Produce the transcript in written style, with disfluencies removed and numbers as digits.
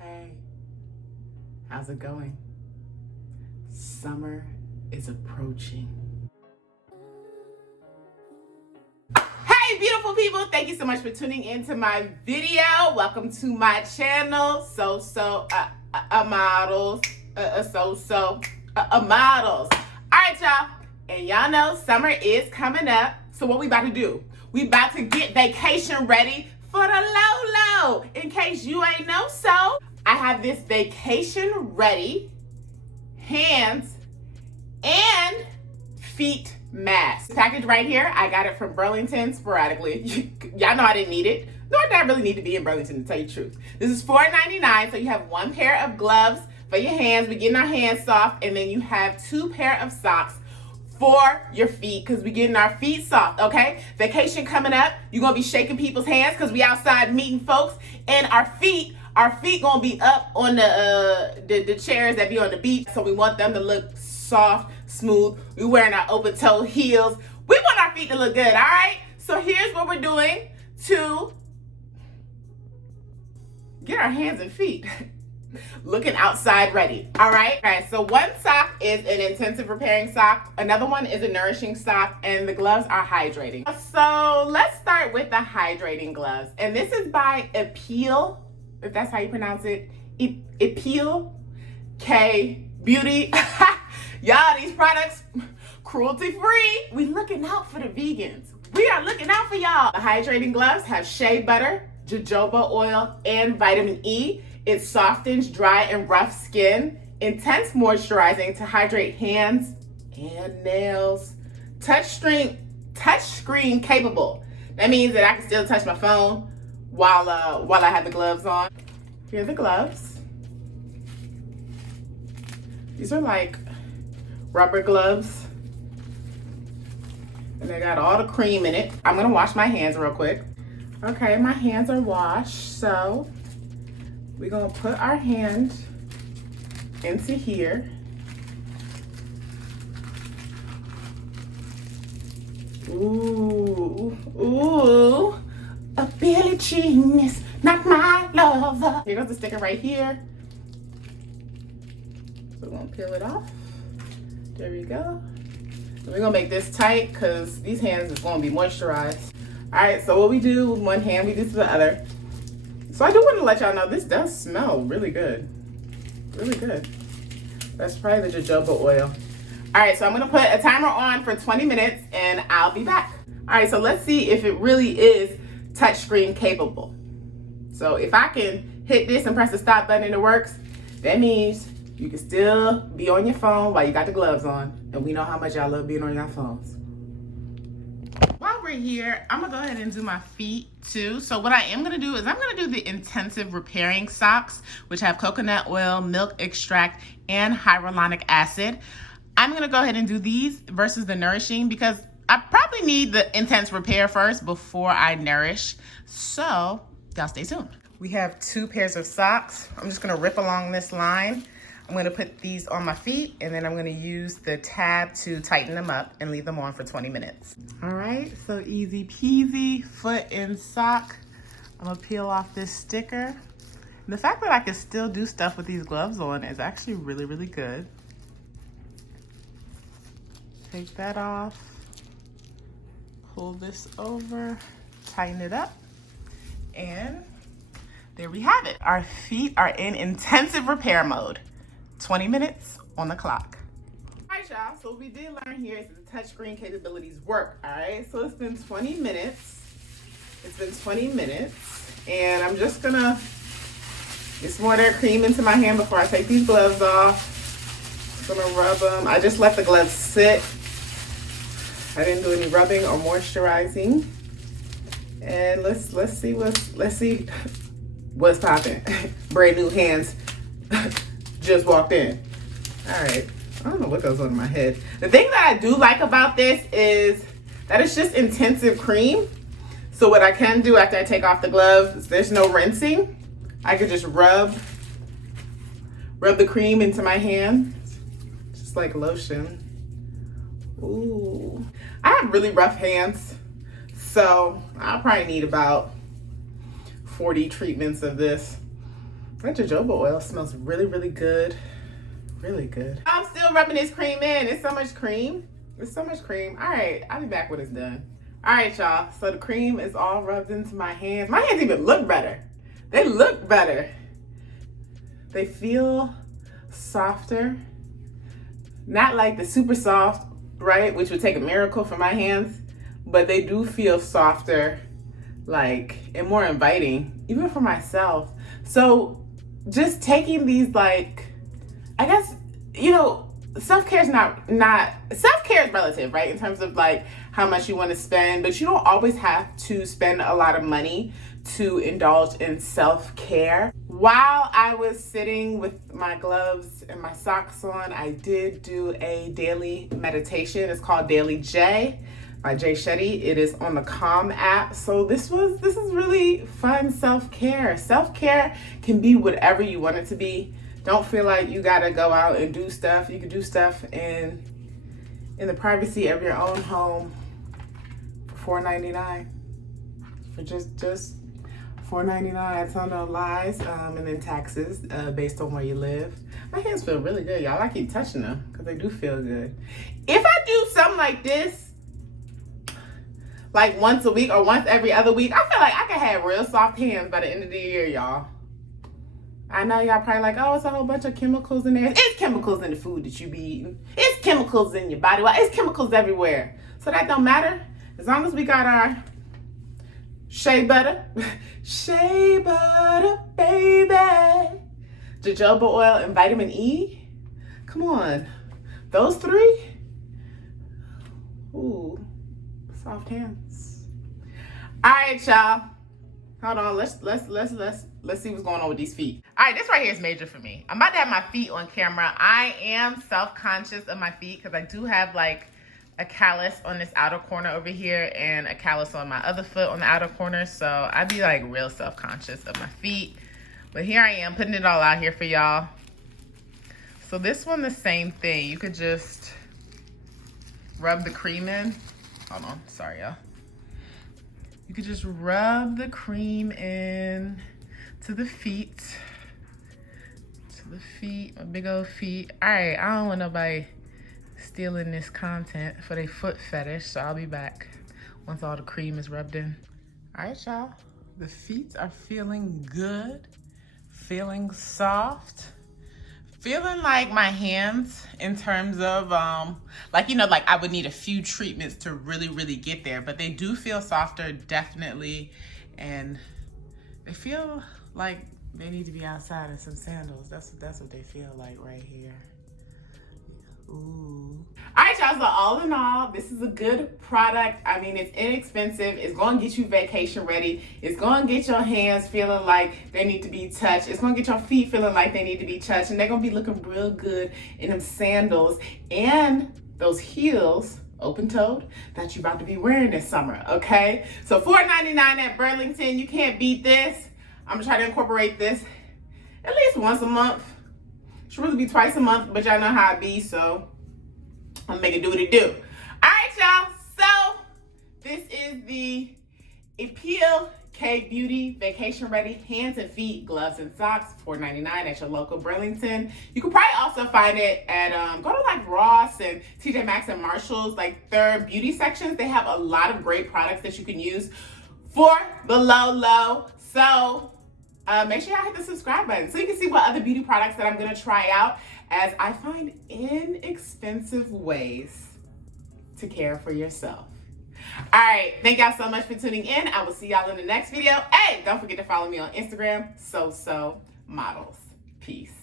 Hey, how's it going? Summer is approaching. Hey, beautiful people, thank you so much for tuning into my video. Welcome to my channel, Soso models, Soso models. All right, y'all, and y'all know summer is coming up. So what we about to do? We about to get vacation ready for the low. In case you ain't know, so I have this vacation ready hands and feet mask package right here. I got it from Burlington sporadically. Y'all know I didn't need it, nor did I really need to be in Burlington, to tell you the truth. This is $4.99, so you have one pair of gloves for your hands. We're getting our hands soft, and then you have two pair of socks for your feet, because we're getting our feet soft, okay? Vacation coming up. You're gonna be shaking people's hands because we outside meeting folks, and our feet gonna be up on the chairs that be on the beach, so we want them to look soft, smooth. We're wearing our open toe heels. We want our feet to look good, all right? So here's what we're doing to get our hands and feet looking outside ready. All right, so one sock is an intensive repairing sock, another one is a nourishing sock, and the gloves are hydrating. So let's start with the hydrating gloves, and this is by Appeal, if that's how you pronounce it. Appeal K Beauty. Y'all, these products cruelty free. We looking out for the vegans. We are looking out for y'all. The hydrating gloves have shea butter, jojoba oil, and vitamin E. It softens dry and rough skin, intense moisturizing to hydrate hands and nails. Touchscreen capable. That means that I can still touch my phone while I have the gloves on. Here are the gloves. These are like rubber gloves, and they got all the cream in it. I'm gonna wash my hands real quick. Okay, my hands are washed, so we're gonna put our hand into here. Ooh, a Billie Jean is not my lover. Here goes the sticker right here. So we're gonna peel it off. There we go. And we're gonna make this tight because these hands is gonna be moisturized. All right, so what we do with one hand, we do to the other. So I do want to let y'all know this does smell really good. Really good. That's probably the jojoba oil. All right, so I'm gonna put a timer on for 20 minutes and I'll be back. All right, so let's see if it really is touchscreen capable. So if I can hit this and press the stop button and it works, that means you can still be on your phone while you got the gloves on. And we know how much y'all love being on your phones. While we're here, I'm gonna go ahead and do my feet too. So what I am gonna do is I'm gonna do the intensive repairing socks, which have coconut oil, milk extract, and hyaluronic acid. I'm gonna go ahead and do these versus the nourishing because I probably need the intense repair first before I nourish. So y'all stay tuned. We have two pairs of socks. I'm just gonna rip along this line. I'm gonna put these on my feet and then I'm gonna use the tab to tighten them up and leave them on for 20 minutes. All right, so easy peasy, foot in sock. I'm gonna peel off this sticker. And the fact that I can still do stuff with these gloves on is actually really, really good. Take that off, pull this over, tighten it up, and there we have it. Our feet are in intensive repair mode. 20 minutes on the clock. All right, y'all, so what we did learn here is that the touchscreen capabilities work, all right? So it's been 20 minutes. It's been 20 minutes, and I'm just gonna get some more of that cream into my hand before I take these gloves off. I'm gonna rub them. I just let the gloves sit. I didn't do any rubbing or moisturizing. And let's see what's popping. Brand new hands. Just walked in. All right, I don't know what goes on in my head. The thing that I do like about this is that it's just intensive cream. So what I can do after I take off the gloves, there's no rinsing. I could just rub the cream into my hand, just like lotion. Ooh, I have really rough hands, so I'll probably need about 40 treatments of this. That jojoba oil smells really, really good. Really good. I'm still rubbing this cream in. It's so much cream. It's so much cream. All right, I'll be back when it's done. All right, y'all. So the cream is all rubbed into my hands. My hands even look better. They look better. They feel softer. Not like the super soft, right? Which would take a miracle for my hands. But they do feel softer, like, and more inviting, even for myself. So just taking these, like, I guess, you know, self-care is not self-care is relative, right? In terms of like how much you want to spend, but you don't always have to spend a lot of money to indulge in self-care. While I was sitting with my gloves and my socks on, I did do a daily meditation. It's called Daily J by Jay Shetty. It is on the Calm app. So this is really fun self-care. Self-care can be whatever you want it to be. Don't feel like you gotta go out and do stuff. You can do stuff in the privacy of your own home for $4.99. For just $4.99. I tell no lies. And then taxes based on where you live. My hands feel really good, y'all. I keep touching them because they do feel good. If I do something like this, like once a week or once every other week, I feel like I can have real soft hands by the end of the year, y'all. I know y'all probably like, oh, it's a whole bunch of chemicals in there. It's chemicals in the food that you be eating. It's chemicals in your body. Well, it's chemicals everywhere. So that don't matter. As long as we got our shea butter. Shea butter, baby. Jojoba oil and vitamin E. Come on. Those three. Ooh, soft hands. All right, y'all. Hold on, let's see what's going on with these feet. All right, this right here is major for me. I'm about to have my feet on camera. I am self-conscious of my feet because I do have like a callus on this outer corner over here and a callus on my other foot on the outer corner. So I'd be like real self-conscious of my feet. But here I am putting it all out here for y'all. So this one, the same thing. You could just rub the cream in. Hold on, sorry y'all. You could just rub the cream in to the feet. My big old feet. All right, I don't want nobody stealing this content for their foot fetish, so I'll be back once all the cream is rubbed in. All right, y'all. The feet are feeling good, feeling soft. Feeling like my hands in terms of, like, you know, like I would need a few treatments to really, really get there, but they do feel softer, definitely. And they feel like they need to be outside in some sandals. That's what they feel like right here. Ooh. All right, y'all, so all in all, this is a good product. I mean, it's inexpensive. It's going to get you vacation ready. It's going to get your hands feeling like they need to be touched. It's going to get your feet feeling like they need to be touched. And they're going to be looking real good in them sandals and those heels, open-toed, that you're about to be wearing this summer, okay? So $4.99 at Burlington. You can't beat this. I'm going to try to incorporate this at least once a month. Should really be twice a month, but y'all know how it be, so I'm gonna make it do what it do. All right, y'all, so this is the Appeal K Beauty Vacation Ready Hands and Feet Gloves and Socks, $4.99 at your local Burlington. You could probably also find it at, go to like Ross and TJ Maxx and Marshall's, like their beauty sections. They have a lot of great products that you can use for the low. So make sure y'all hit the subscribe button so you can see what other beauty products that I'm gonna try out as I find inexpensive ways to care for yourself. All right, thank y'all so much for tuning in. I will see y'all in the next video. Hey, don't forget to follow me on Instagram, Soso Models. Peace.